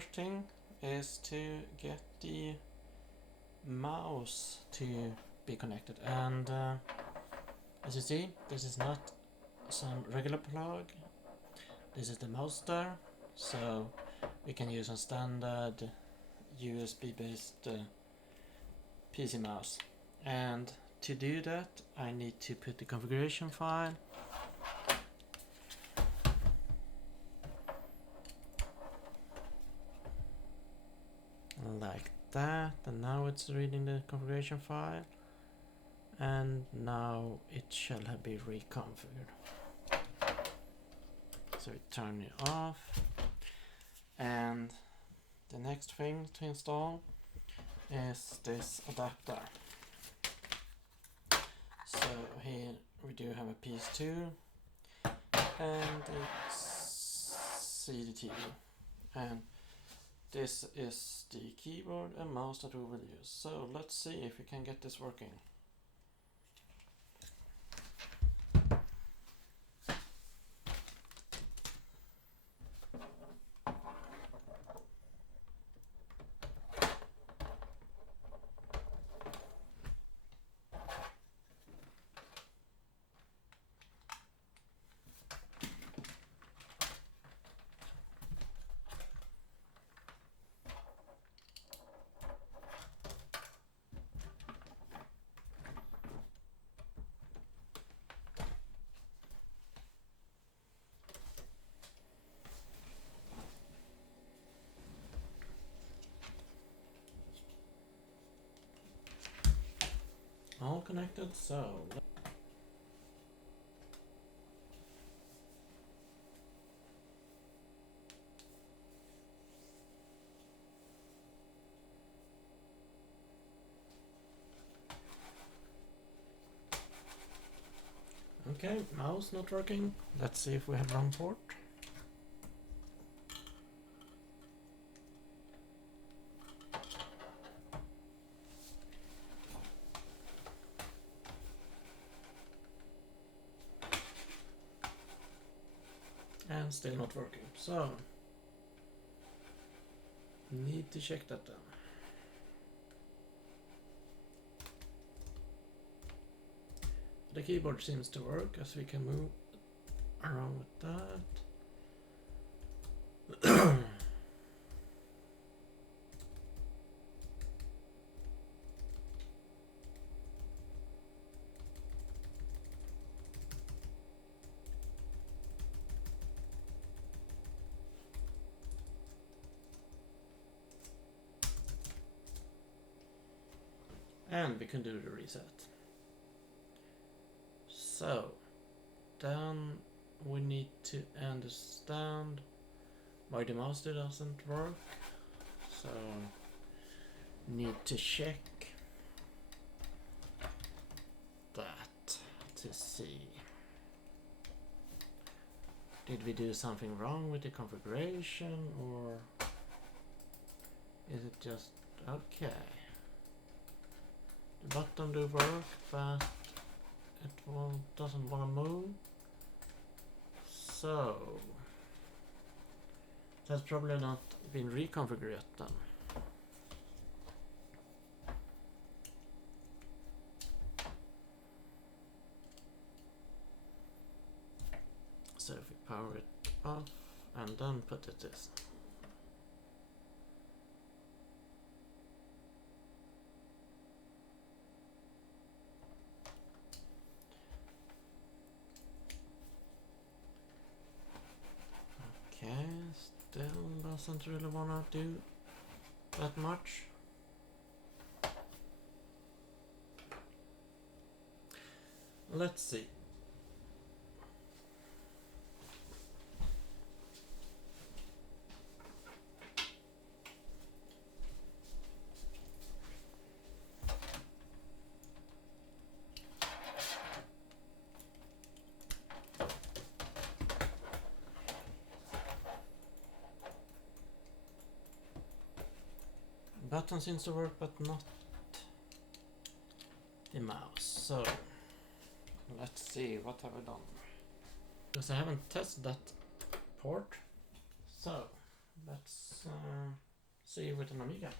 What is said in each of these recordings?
first thing is to get the mouse to be connected, and as you see, this is not some regular plug. This is the mouse there, so we can use a standard USB based PC mouse. And to do that, I need to put the configuration file like that, and now it's reading the configuration file, and now it shall have been reconfigured. So we turn it off, and the next thing to install is this adapter. So here we do have a PS2 and it's CDTV, and this is the keyboard and mouse that we will use. So let's see if we can get this working. All connected, so okay, mouse not working. Let's see if we have wrong port. And still not working, so need to check that then. The keyboard seems to work, as we can move around with that. And we can do the reset. So then we need to understand why the mouse doesn't work. So need to check that to see, did we do something wrong with the configuration, or is it just okay? The button do work, but it doesn't want to move. So that's probably not been reconfigured yet then. So if we power it off and then put it this. Okay, still doesn't really wanna do that much. Let's see. Button seems to work, but not the mouse. So let's see, what have I done? Because I haven't tested that port. So let's see with an Amiga.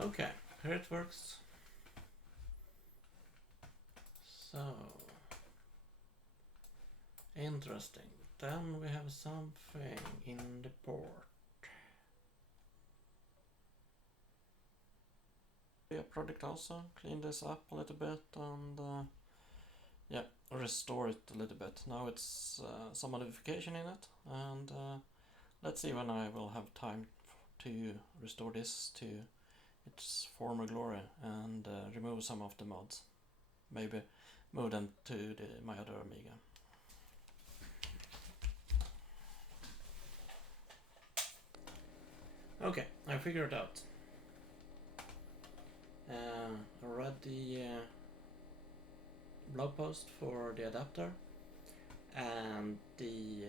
Okay, here it works. So interesting. Then we have something in the port. A project also clean this up a little bit and yeah, restore it a little bit. Now it's some modification in it, and let's see when I will have time to restore this to its former glory and remove some of the mods. Maybe move them to my other Amiga. Okay, I figured it out. I read the blog post for the adapter, and the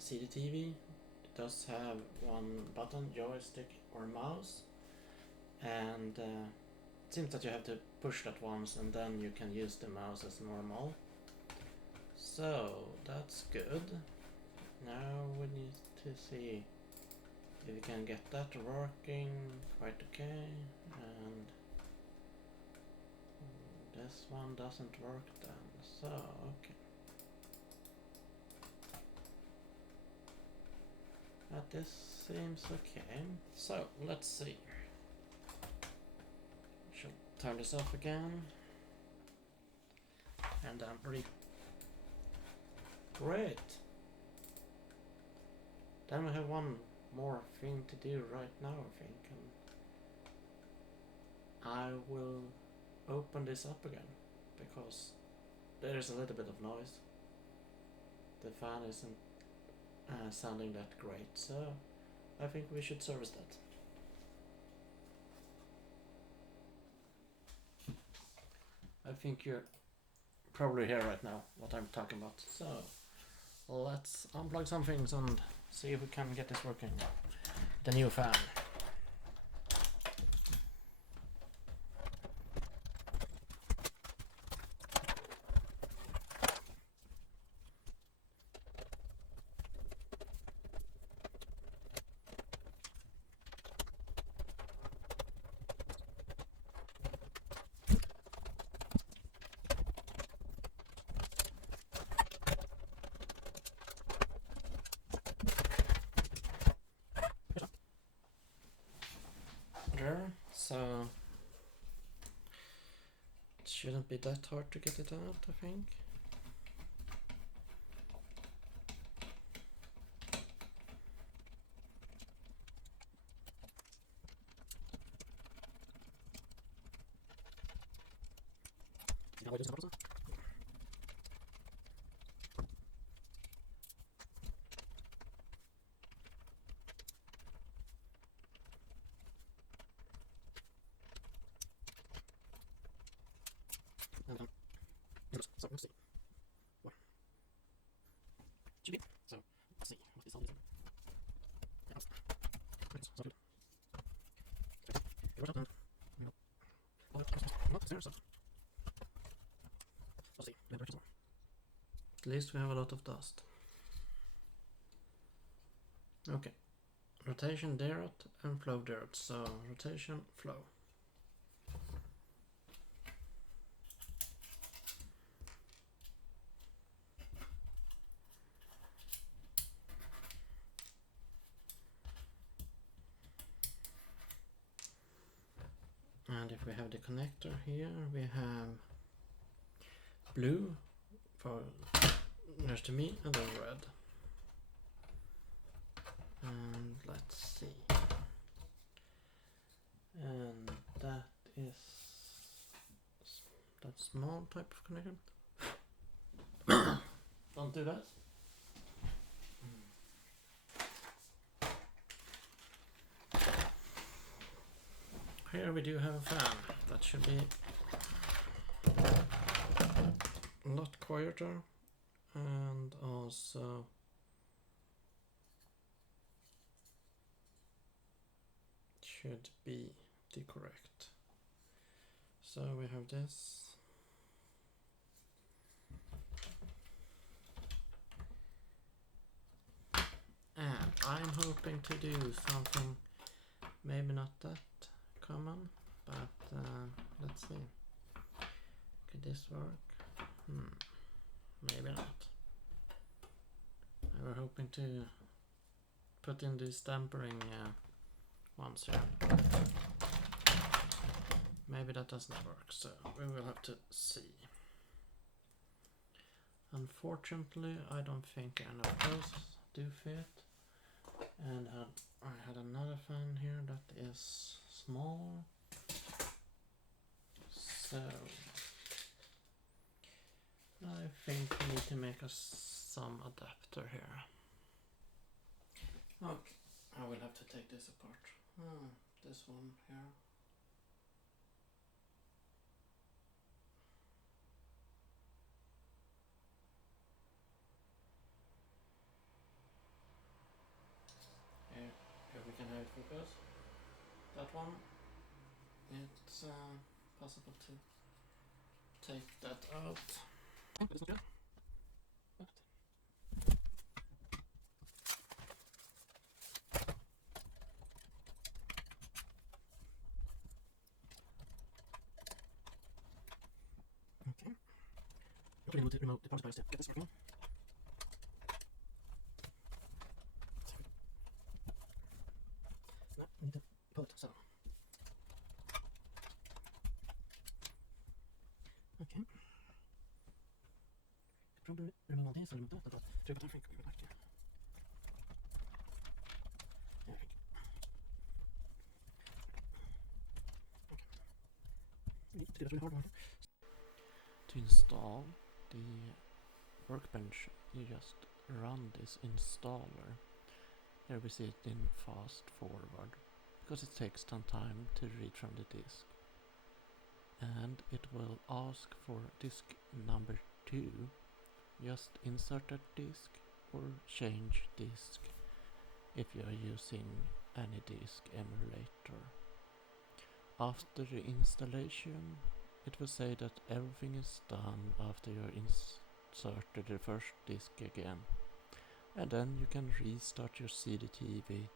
CDTV does have one button, joystick or mouse, and it seems that you have to push that once and then you can use the mouse as normal. So that's good. Now we need to see if we can get that working quite okay, and this one doesn't work then, so okay. But this seems okay, so let's see. Shall turn this off again, and then breathe. Great! Then we have one more thing to do right now, I think, and I will open this up again because there is a little bit of noise. The fan isn't sounding that great, so I think we should service that. I think you're probably here right now what I'm talking about, so let's unplug some things and see if we can get this working. The new fan. So it shouldn't be that hard to get it out, I think. So let's see. What? Should be. So let's see what is all this. Yeah, right, so good. Get not there, so let's see. At least we have a lot of dust. Okay. Rotation dirt and flow dirt. So rotation, flow. And if we have the connector here, we have blue for next to me and then red. And let's see. And that is that small type of connector. Don't do that. Here we do have a fan. That should be a lot quieter and also should be the correct. So we have this. And I'm hoping to do something maybe not that common, but let's see. Could this work? Maybe not. I were hoping to put in these dampering ones here. Maybe that doesn't work, so we will have to see. Unfortunately, I don't think any of those do fit. And I had another fan here that is small. So I think we need to make us some adapter here. Okay, I will have to take this apart. This one here. Here we can have it focus. That one, it's possible to take that out. It's not good. Okay. Hopefully we need to remove the power supply step. Get this working. No, we need to pull it, so. Okay. Probably remove all these and remove that, but I think we would like to. Yeah, I think. Okay. We need to do that really hard. To install the Workbench, you just run this installer. Here we see it in fast forward, because it takes some time to read from the disk. And it will ask for disk number 2. Just insert that disk or change disk if you are using any disk emulator. After the installation, it will say that everything is done after you inserted the first disk again. And then you can restart your CDTV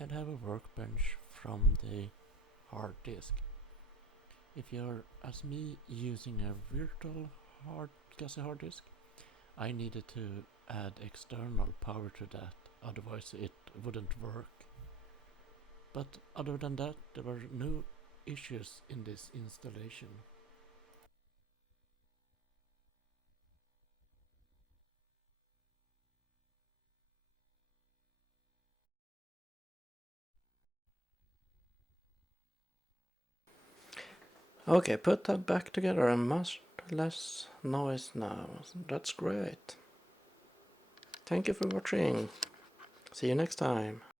and have a Workbench from the hard disk. If you're, as me, using a virtual hard disk, I needed to add external power to that, otherwise it wouldn't work. But other than that, there were no issues in this installation. Okay, put that back together and much less noise now. That's great. Thank you for watching. See you next time.